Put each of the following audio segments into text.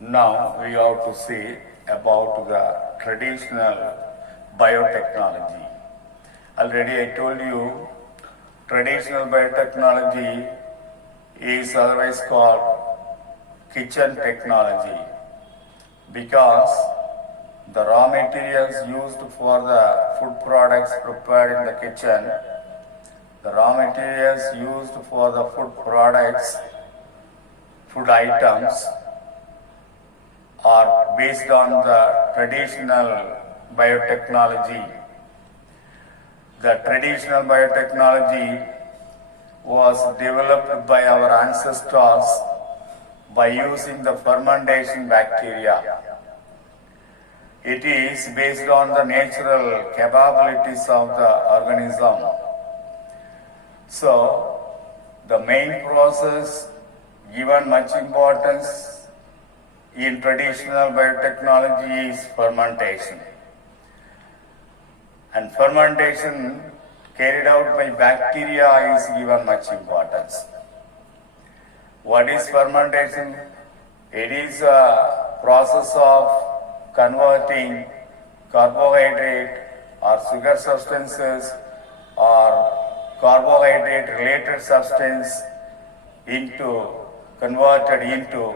Now we have to see about the traditional biotechnology. Already I told you traditional biotechnology is otherwise called kitchen technology because the raw materials used for the food products prepared in the kitchen, the raw materials used for the food products, food items are based on the traditional biotechnology. The traditional biotechnology was developed by our ancestors by using the fermentation bacteria. It is based on the natural capabilities of the organism. So, the main process given much importance in traditional biotechnology is fermentation. And fermentation carried out by bacteria is given much importance. What is fermentation? It is a process of converting carbohydrate or sugar substances or carbohydrate related substance converted into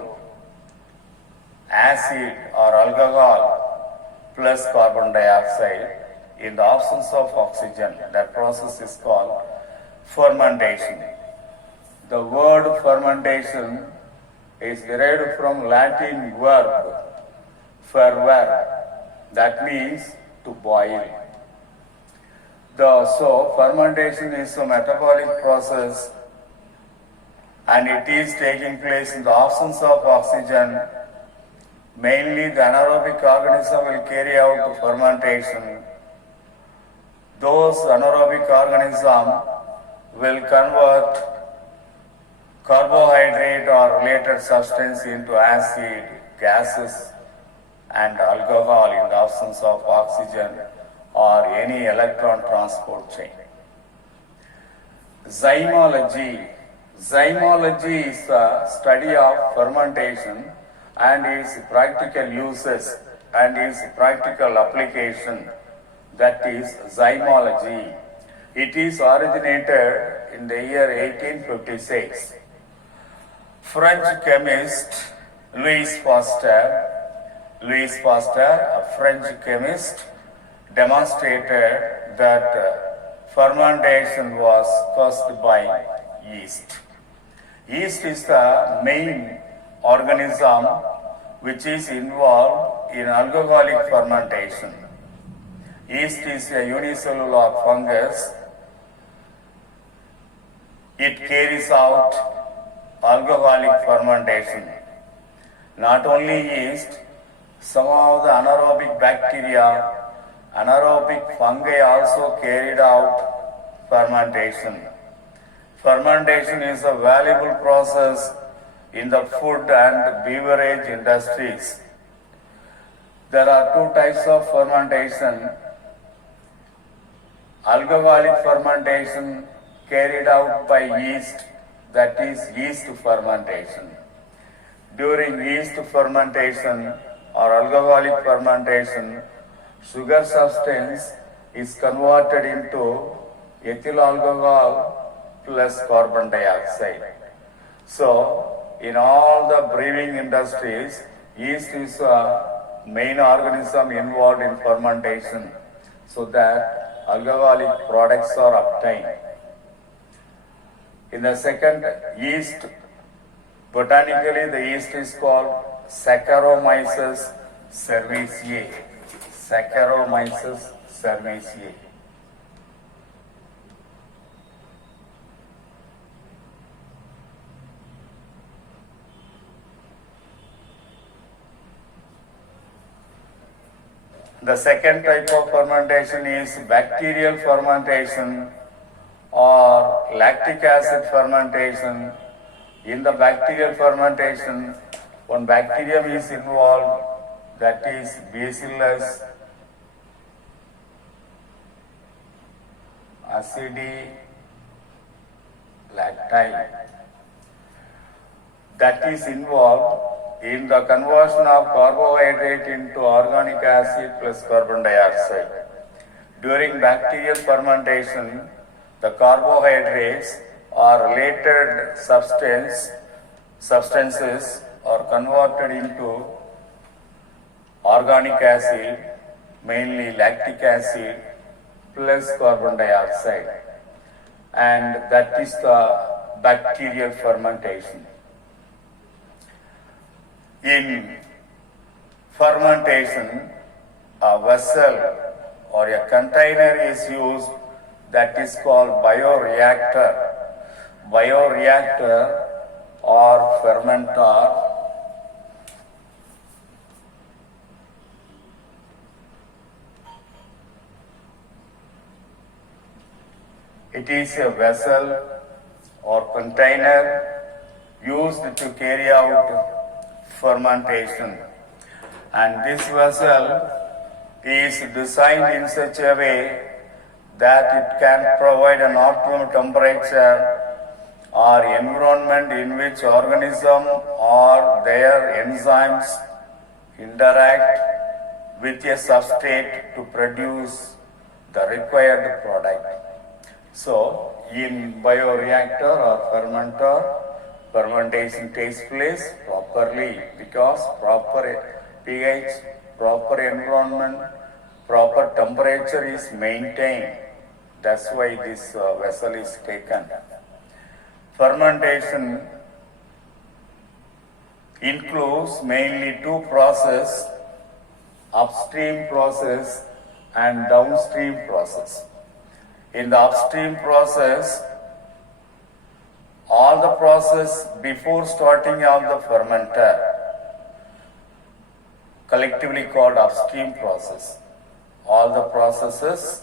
acid or alcohol plus carbon dioxide in the absence of oxygen. That process is called fermentation. The word fermentation is derived from Latin verb fervere, that means to boil. So fermentation is a metabolic process and it is taking place in the absence of oxygen. Mainly the anaerobic organism will carry out fermentation. Those anaerobic organisms will convert carbohydrate or related substance into acid, gases and alcohol in the absence of oxygen or any electron transport chain. Zymology. Zymology is the study of fermentation and its practical uses and its practical application. That is zymology. It is originated in the year 1856. French chemist Louis Pasteur, a French chemist, demonstrated that fermentation was caused by yeast. Yeast is the main organism which is involved in alcoholic fermentation. Yeast is a unicellular fungus. It carries out alcoholic fermentation. Not only yeast, some of the anaerobic bacteria, anaerobic fungi also carried out fermentation. Fermentation is a valuable process in the food and beverage industries. There are two types of fermentation. Alcoholic fermentation carried out by yeast, that is yeast fermentation. During yeast fermentation or alcoholic fermentation, sugar substance is converted into ethyl alcohol plus carbon dioxide. So, in all the brewing industries, yeast is a main organism involved in fermentation so that alcoholic products are obtained. In the second, yeast, botanically the yeast is called Saccharomyces cerevisiae. Saccharomyces cerevisiae. The second type of fermentation is bacterial fermentation or lactic acid fermentation. In the bacterial fermentation, one bacterium is involved, that is Bacillus acidilactile, that is involved in the conversion of carbohydrate into organic acid plus carbon dioxide. During bacterial fermentation, the carbohydrates or related substances are converted into organic acid, mainly lactic acid plus carbon dioxide, and that is the bacterial fermentation. In fermentation, a vessel or a container is used that is called bioreactor. Bioreactor or fermenter it is a vessel or container used to carry out fermentation, and this vessel is designed in such a way that it can provide an optimum temperature or environment in which organism or their enzymes interact with a substrate to produce the required product. So, in bioreactor or fermenter, fermentation takes place properly because proper pH, proper environment, proper temperature is maintained. That's why this vessel is taken. Fermentation includes mainly two processes, upstream process and downstream process. In the upstream process, all the process before starting of the fermenter, collectively called upstream process. All the processes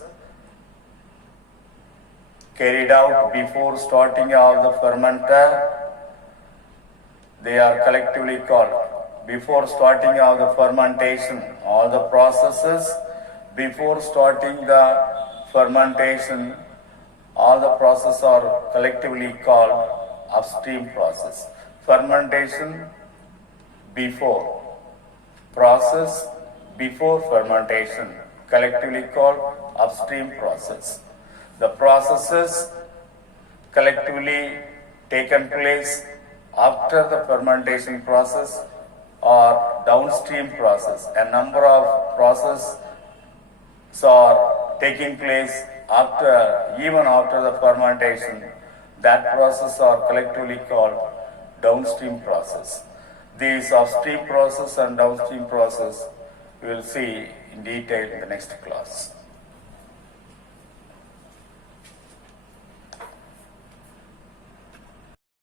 carried out before starting of the fermenter, they are collectively called. Before starting of the fermentation, all the processes before starting the fermentation, all the processes are collectively called upstream process. Fermentation before, process before fermentation, collectively called upstream process. The processes collectively taken place after the fermentation process or downstream process. A number of processes are taking place even after the fermentation. That process are collectively called downstream process. These upstream process and downstream process we will see in detail in the next class.